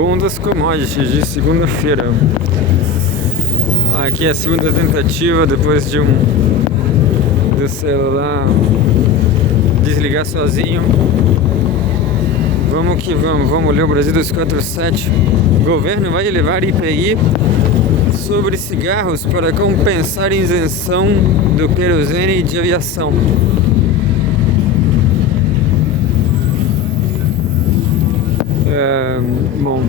Bom das commodities de segunda-feira. Aqui é a segunda tentativa depois do celular desligar sozinho. Vamos que vamos ler o Brasil 247. Governo vai elevar IPI sobre cigarros para compensar isenção do querosene de aviação. Bom,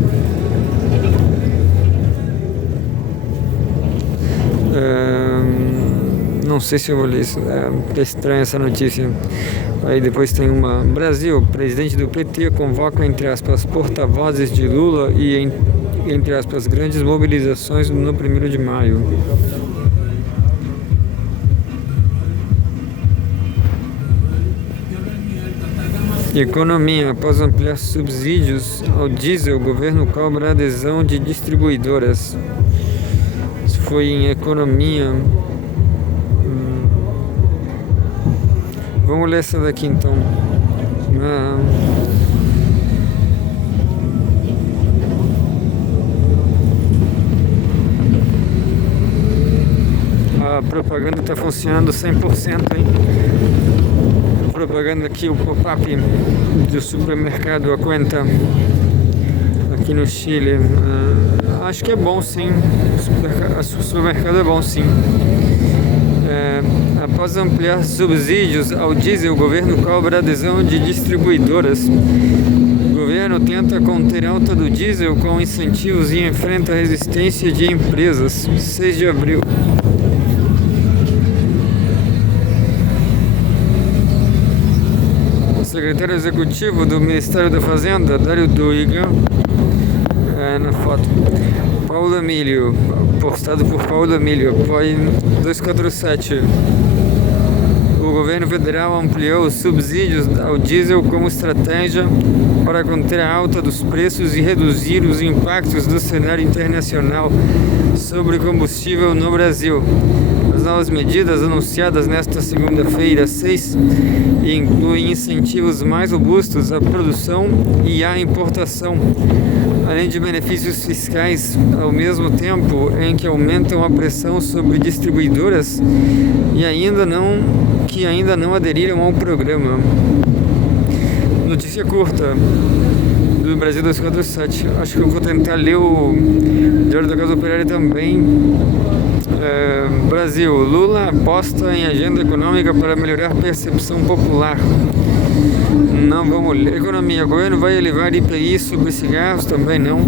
não sei se eu vou ler isso, é estranha essa notícia. Aí depois tem uma: Brasil, presidente do PT convoca, entre aspas, porta-vozes de Lula e, entre aspas, grandes mobilizações no 1º de maio. Economia. Após ampliar subsídios ao diesel, o governo cobra adesão de distribuidoras. Isso foi em economia. Vamos ler essa daqui então. A propaganda está funcionando 100%, hein? Propaganda aqui, o pop-up do supermercado A Cuenta aqui no Chile. Acho que é bom sim, o supermercado é bom sim. Após ampliar subsídios ao diesel, o governo cobra adesão de distribuidoras. O governo tenta conter a alta do diesel com incentivos e enfrenta a resistência de empresas. 6 de abril. Secretário Executivo do Ministério da Fazenda, Dário Duiga, na foto. Paulo Emílio, postado por Paulo Emílio, apoio 247. O governo federal ampliou os subsídios ao diesel como estratégia para conter a alta dos preços e reduzir os impactos do cenário internacional sobre combustível no Brasil. As novas medidas anunciadas nesta segunda-feira, 6, incluem incentivos mais robustos à produção e à importação, além de benefícios fiscais, ao mesmo tempo em que aumentam a pressão sobre distribuidoras que ainda não aderiram ao programa. Notícia curta do Brasil 247. Acho que eu vou tentar ler o Diário da Casa Operária também. Brasil, Lula aposta em agenda econômica para melhorar a percepção popular. Não vamos ler. Economia, o governo vai elevar IPI sobre cigarros? Também não.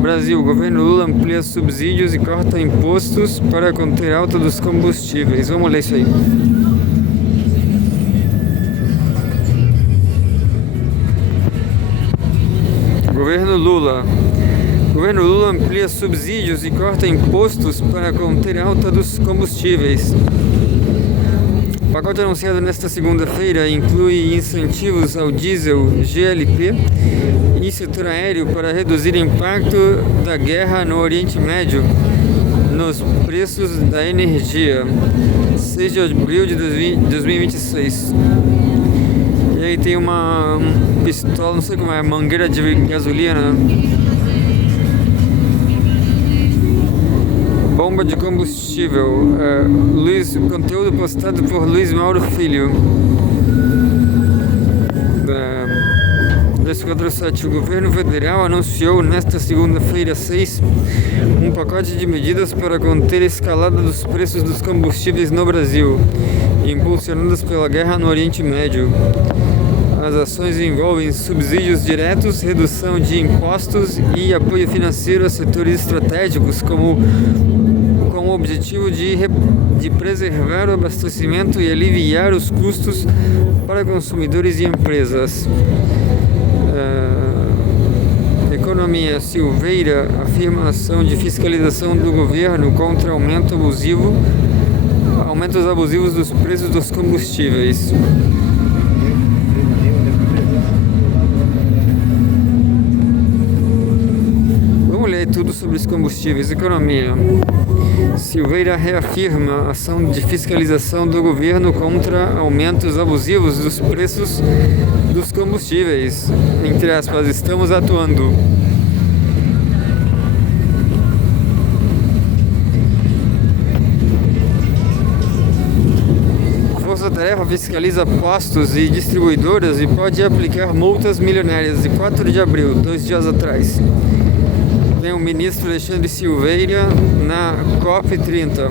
Brasil, o governo Lula amplia subsídios e corta impostos para conter a alta dos combustíveis. Vamos ler isso aí. Governo Lula. O governo Lula amplia subsídios e corta impostos para conter a alta dos combustíveis. O pacote anunciado nesta segunda-feira inclui incentivos ao diesel GLP e setor aéreo para reduzir o impacto da guerra no Oriente Médio nos preços da energia. 6 de abril de 2026. E aí tem uma pistola, não sei como é, mangueira de gasolina. Bomba de combustível. Conteúdo postado por Luiz Mauro Filho. 247. O governo federal anunciou nesta segunda-feira, 6, um pacote de medidas para conter a escalada dos preços dos combustíveis no Brasil, impulsionadas pela guerra no Oriente Médio. As ações envolvem subsídios diretos, redução de impostos e apoio financeiro a setores estratégicos com o objetivo de preservar o abastecimento e aliviar os custos para consumidores e empresas. Economia. Silveira afirma ação de fiscalização do governo contra aumentos abusivos dos preços dos combustíveis. Vamos ler tudo sobre os combustíveis. Economia. Silveira reafirma ação de fiscalização do governo contra aumentos abusivos dos preços dos combustíveis. Entre aspas, estamos atuando. Tarefa fiscaliza postos e distribuidoras e pode aplicar multas milionárias. De 4 de abril, 2 dias atrás. Tem o ministro Alexandre Silveira na COP30.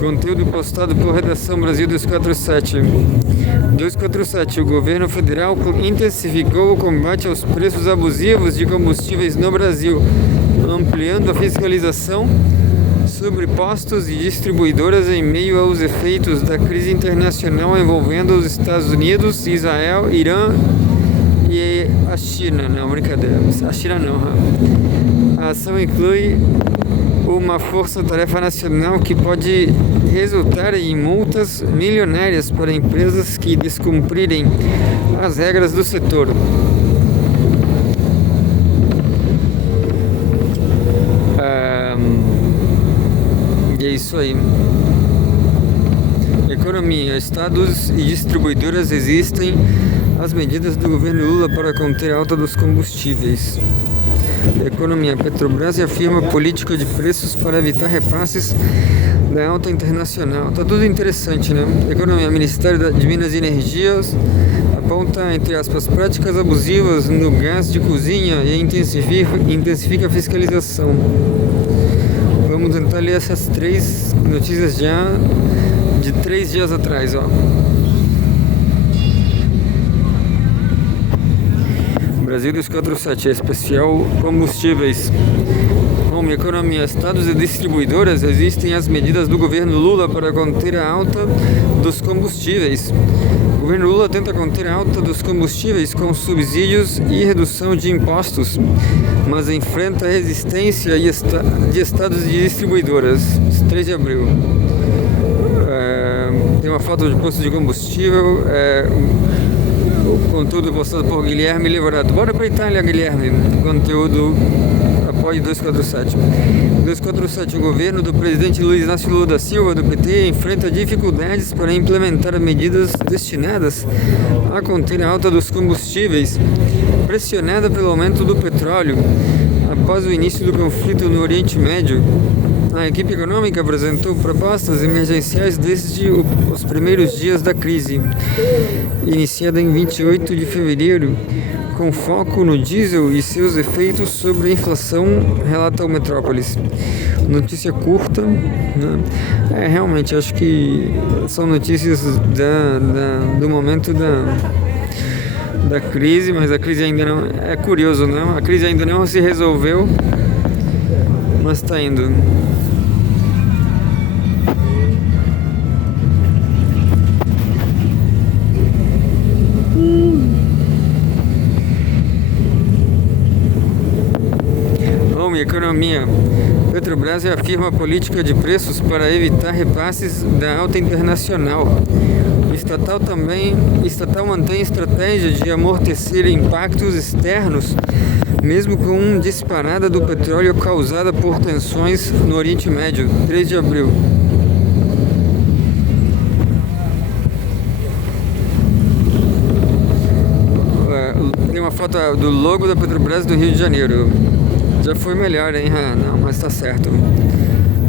Conteúdo postado por Redação Brasil 247. 247. O governo federal intensificou o combate aos preços abusivos de combustíveis no Brasil, ampliando a fiscalização sobre postos e distribuidoras em meio aos efeitos da crise internacional envolvendo os Estados Unidos, Israel, Irã e a China. Não, brincadeira. A China não. A ação inclui uma força-tarefa nacional que pode resultar em multas milionárias para empresas que descumprirem as regras do setor. E é isso aí. Economia. Estados e distribuidoras existem as medidas do governo Lula para conter a alta dos combustíveis. Economia. Petrobras afirma política de preços para evitar repasses da alta internacional. Tá tudo interessante, né? Economia. Ministério de Minas e Energias aponta, entre aspas, práticas abusivas no gás de cozinha e intensifica a fiscalização. Vamos tentar ler essas 3 notícias já de 3 dias atrás, ó. Brasil 247, especial combustíveis. Home, economia. Estados e distribuidoras existem as medidas do governo Lula para conter a alta dos combustíveis. O governo Lula tenta conter a alta dos combustíveis com subsídios e redução de impostos, mas enfrenta resistência de estados e distribuidoras. 3 de abril. Tem uma foto de posto de combustível. Conteúdo postado por Guilherme Livrato. Bora pra Itália, Guilherme. Conteúdo apoio 247. 247. O governo do presidente Luiz Inácio Lula da Silva, do PT, enfrenta dificuldades para implementar medidas destinadas a conter a alta dos combustíveis, pressionada pelo aumento do petróleo após o início do conflito no Oriente Médio. A equipe econômica apresentou propostas emergenciais desde os primeiros dias da crise, iniciada em 28 de fevereiro, com foco no diesel e seus efeitos sobre a inflação, relata o Metrópolis. Notícia curta, né? Realmente, acho que são notícias do momento da crise, mas a crise ainda não... É curioso, não? A crise ainda não se resolveu, mas está indo. Economia. Petrobras afirma política de preços para evitar repasses da alta internacional. O estatal mantém estratégia de amortecer impactos externos, mesmo com disparada do petróleo causada por tensões no Oriente Médio. 3 de abril. Tem uma foto do logo da Petrobras do Rio de Janeiro. Já foi melhor, hein? Não, mas tá certo.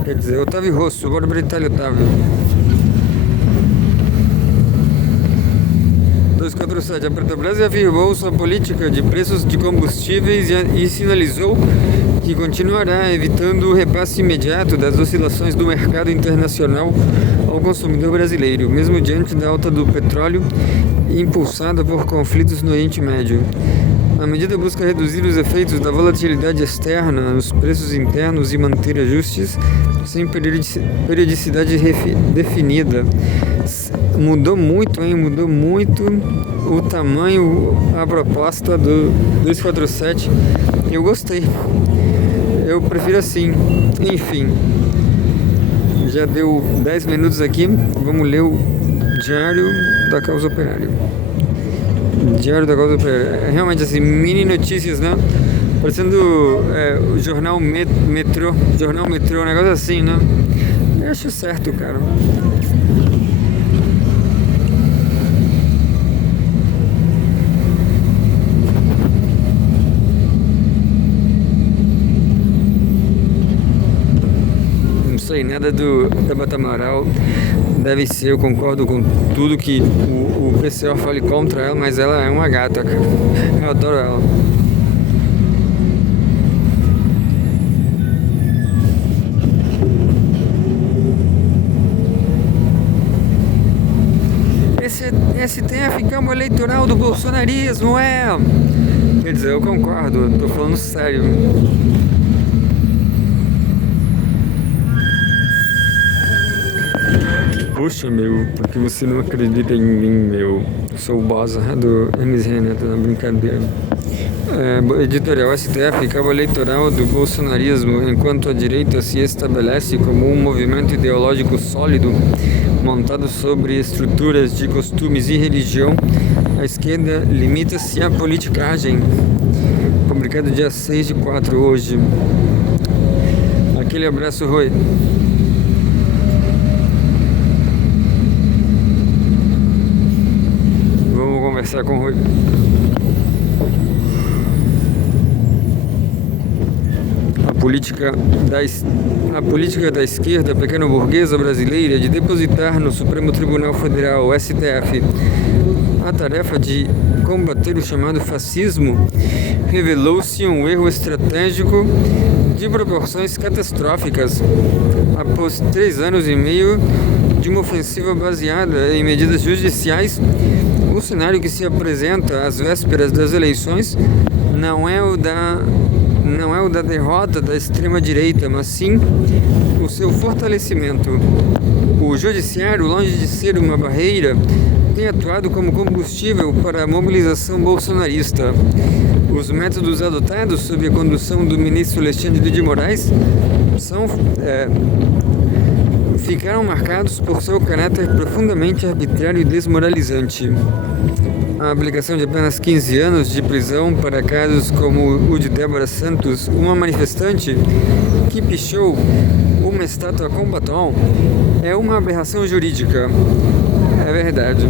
Quer dizer, Otávio Rosso, bora pra Itália, Otávio. 247. A Petrobras afirmou sua política de preços de combustíveis e sinalizou que continuará evitando o repasse imediato das oscilações do mercado internacional ao consumidor brasileiro, mesmo diante da alta do petróleo impulsada por conflitos no Oriente Médio. A medida busca reduzir os efeitos da volatilidade externa nos preços internos e manter ajustes sem periodicidade definida. Mudou muito, hein? Mudou muito o tamanho, a proposta do 247. Eu gostei. Eu prefiro assim. Enfim. Já deu 10 minutos aqui. Vamos ler o Diário da Causa Operária. Diário da Causa Operária. Realmente assim, mini notícias, né? Parecendo o jornal Metrô. Jornal Metrô, um negócio assim, né? Eu acho certo, cara. coitada da Bata Amaral deve ser, eu concordo com tudo que o PCO fale contra ela, mas ela é uma gata, cara. Eu adoro ela. Esse STF campo eleitoral do bolsonarismo Quer dizer, eu concordo, tô falando sério. Puxa, meu, porque você não acredita em mim, meu. Sou o boss do MZ Neto, na brincadeira. Editorial STF, cabo eleitoral do bolsonarismo, enquanto a direita se estabelece como um movimento ideológico sólido, montado sobre estruturas de costumes e religião, a esquerda limita-se à politicagem. Publicado dia 6/4 hoje. Aquele abraço, Rui. Conversar com o Rui. A política da esquerda pequeno-burguesa brasileira de depositar no Supremo Tribunal Federal, STF, a tarefa de combater o chamado fascismo revelou-se um erro estratégico de proporções catastróficas. Após 3 anos e meio de uma ofensiva baseada em medidas judiciais, o cenário que se apresenta às vésperas das eleições não é o da derrota da extrema-direita, mas sim o seu fortalecimento. O judiciário, longe de ser uma barreira, tem atuado como combustível para a mobilização bolsonarista. Os métodos adotados sob a condução do ministro Alexandre de Moraes ficaram marcados por seu caráter profundamente arbitrário e desmoralizante. A aplicação de apenas 15 anos de prisão para casos como o de Débora Santos, uma manifestante que pichou uma estátua com batom, é uma aberração jurídica. É verdade.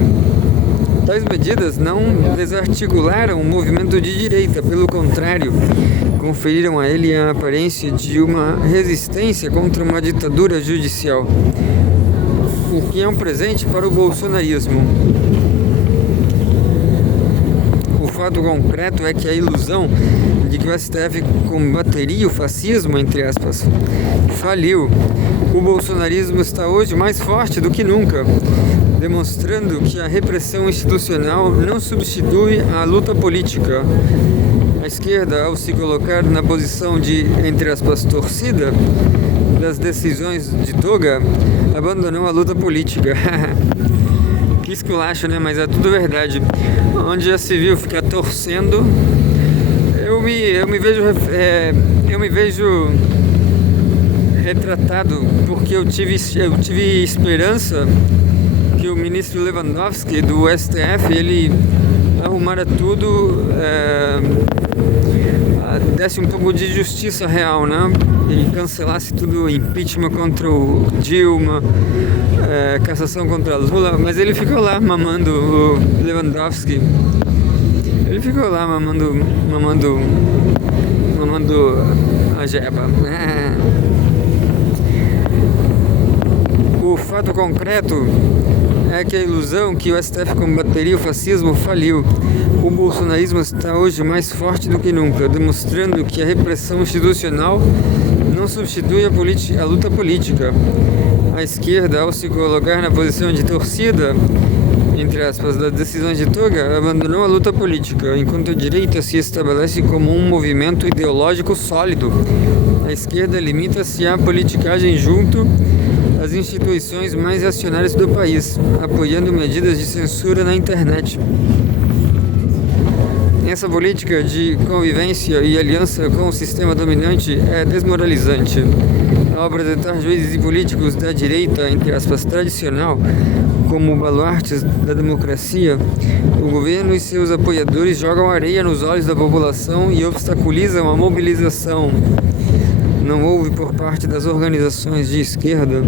Tais medidas não desarticularam o movimento de direita, pelo contrário, conferiram a ele a aparência de uma resistência contra uma ditadura judicial, o que é um presente para o bolsonarismo. O fato concreto é que a ilusão de que o STF combateria o fascismo, entre aspas, faliu. O bolsonarismo está hoje mais forte do que nunca, demonstrando que a repressão institucional não substitui a luta política. A esquerda, ao se colocar na posição de, entre aspas, torcida das decisões de Toga, abandonou a luta política. Que esculacho, né? Mas é tudo verdade. Onde já se viu ficar torcendo, eu me vejo retratado, porque eu tive esperança que o ministro Lewandowski do STF ele arrumara tudo, desse um pouco de justiça real, né? E cancelasse tudo, impeachment contra o Dilma, cassação contra Lula, mas ele ficou lá mamando o Lewandowski. Ele ficou lá mamando a jeba. O fato concreto é que a ilusão que o STF combateria o fascismo faliu. O bolsonarismo está hoje mais forte do que nunca, demonstrando que a repressão institucional não substitui a luta política. A esquerda, ao se colocar na posição de torcida, entre aspas, das decisões de Toga, abandonou a luta política, enquanto a direita se estabelece como um movimento ideológico sólido. A esquerda limita-se à politicagem junto às instituições mais reacionárias do país, apoiando medidas de censura na internet. Essa política de convivência e aliança com o sistema dominante é desmoralizante. Ao apresentar juízes e políticos da direita, entre aspas, tradicional, como baluartes da democracia, o governo e seus apoiadores jogam areia nos olhos da população e obstaculizam a mobilização. não houve por parte das organizações de esquerda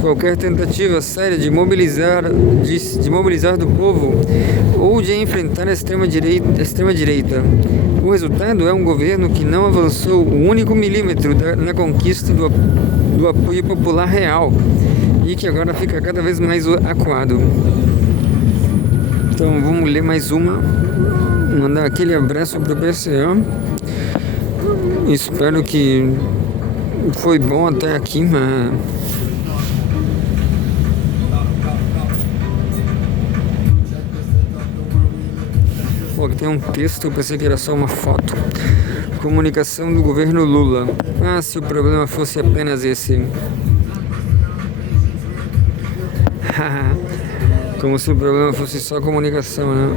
qualquer tentativa séria de mobilizar do povo ou de enfrentar a extrema-direita. O resultado é um governo que não avançou um único milímetro na conquista do apoio popular real e que agora fica cada vez mais acuado. Então vamos ler mais uma, mandar aquele abraço para o PCO. Espero que foi bom até aqui, mas pô, aqui tem um texto, eu pensei que era só uma foto. Comunicação do governo Lula. Ah, se o problema fosse apenas esse. Como se o problema fosse só comunicação, né?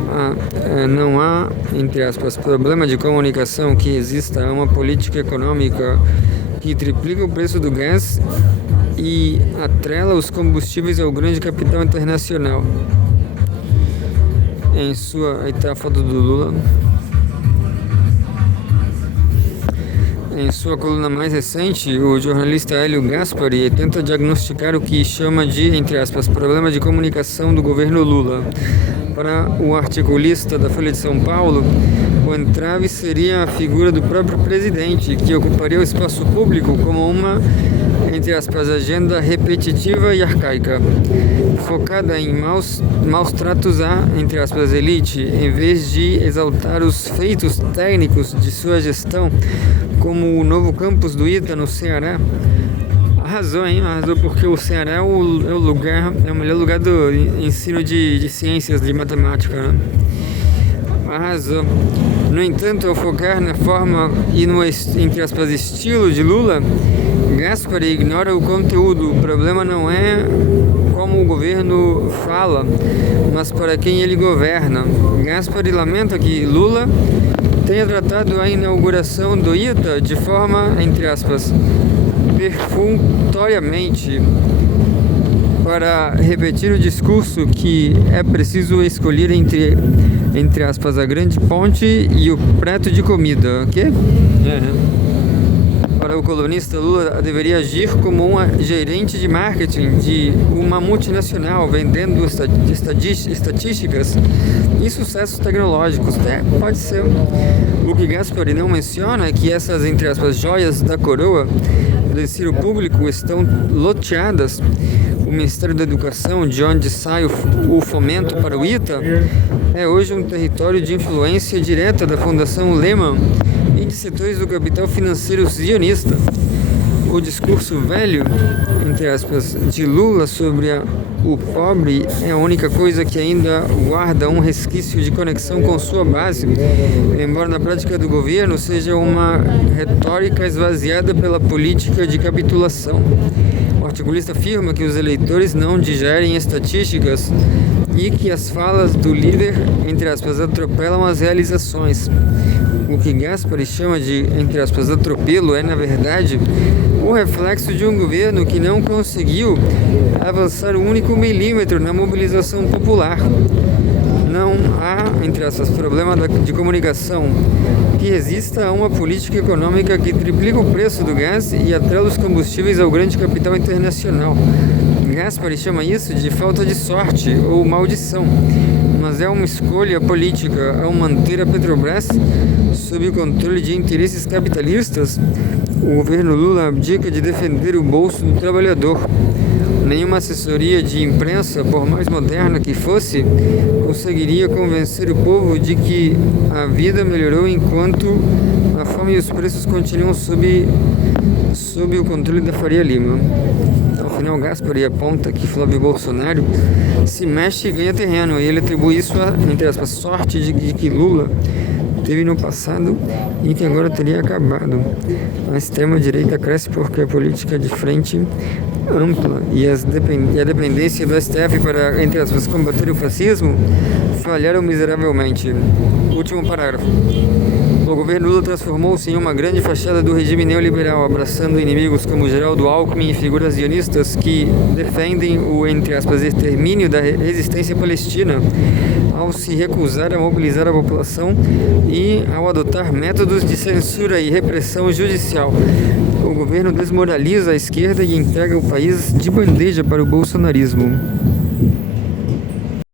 Não há, entre aspas, problema de comunicação que exista uma política econômica que triplica o preço do gás e atrela os combustíveis ao grande capital internacional. Aí tá a foto do Lula. Em sua coluna mais recente, o jornalista Hélio Gaspari tenta diagnosticar o que chama de, entre aspas, problema de comunicação do governo Lula. Para o articulista da Folha de São Paulo, o entrave seria a figura do próprio presidente, que ocuparia o espaço público como uma, entre aspas, agenda repetitiva e arcaica, focada em maus tratos à, entre aspas, elite, em vez de exaltar os feitos técnicos de sua gestão, como o novo campus do ITA no Ceará. Arrasou, hein? Arrasou, porque o Ceará é o melhor lugar do ensino de ciências, de matemática, né? Arrasou. No entanto, ao focar na forma e no, entre aspas, estilo de Lula, Gaspari ignora o conteúdo. O problema não é como o governo fala, mas para quem ele governa. Gaspari lamenta que Lula tenha tratado a inauguração do ITA de forma, entre aspas, perfunctoriamente, para repetir o discurso que é preciso escolher entre aspas, a grande ponte e o prato de comida, ok? Para o colunista, Lula deveria agir como um gerente de marketing de uma multinacional, vendendo estatísticas e sucessos tecnológicos. Pode ser. O que Gaspari não menciona é que essas, entre aspas, joias da coroa do ensino público estão loteadas. O Ministério da Educação, de onde sai o fomento para o ITA, é hoje um território de influência direta da Fundação Lehman e de setores do capital financeiro sionista. O discurso velho, entre aspas, de Lula sobre o pobre é a única coisa que ainda guarda um resquício de conexão com sua base, embora na prática do governo seja uma retórica esvaziada pela política de capitulação. O articulista afirma que os eleitores não digerem estatísticas e que as falas do líder, entre aspas, atropelam as realizações. O que Gaspari chama de, entre aspas, atropelo é, na verdade, o reflexo de um governo que não conseguiu avançar um único milímetro na mobilização popular. Não há, entre aspas, problema de comunicação que resista a uma política econômica que triplica o preço do gás e atrela os combustíveis ao grande capital internacional. Gaspari chama isso de falta de sorte ou maldição, mas é uma escolha política ao manter a Petrobras sob o controle de interesses capitalistas. O governo Lula abdica de defender o bolso do trabalhador. Nenhuma assessoria de imprensa, por mais moderna que fosse, conseguiria convencer o povo de que a vida melhorou enquanto a fome e os preços continuam sob o controle da Faria Lima. Ao final, Gaspari aponta que Flávio Bolsonaro se mexe e ganha terreno, e ele atribui isso a, entre aspas, sorte de que Lula teve no passado e que agora teria acabado. A extrema-direita cresce porque a política de frente ampla e a dependência do STF para, entre aspas, combater o fascismo falharam miseravelmente. Último parágrafo. O governo Lula transformou-se em uma grande fachada do regime neoliberal, abraçando inimigos como Geraldo Alckmin e figuras sionistas que defendem o, entre aspas, extermínio da resistência palestina, ao se recusar a mobilizar a população e ao adotar métodos de censura e repressão judicial. O governo desmoraliza a esquerda e entrega o país de bandeja para o bolsonarismo.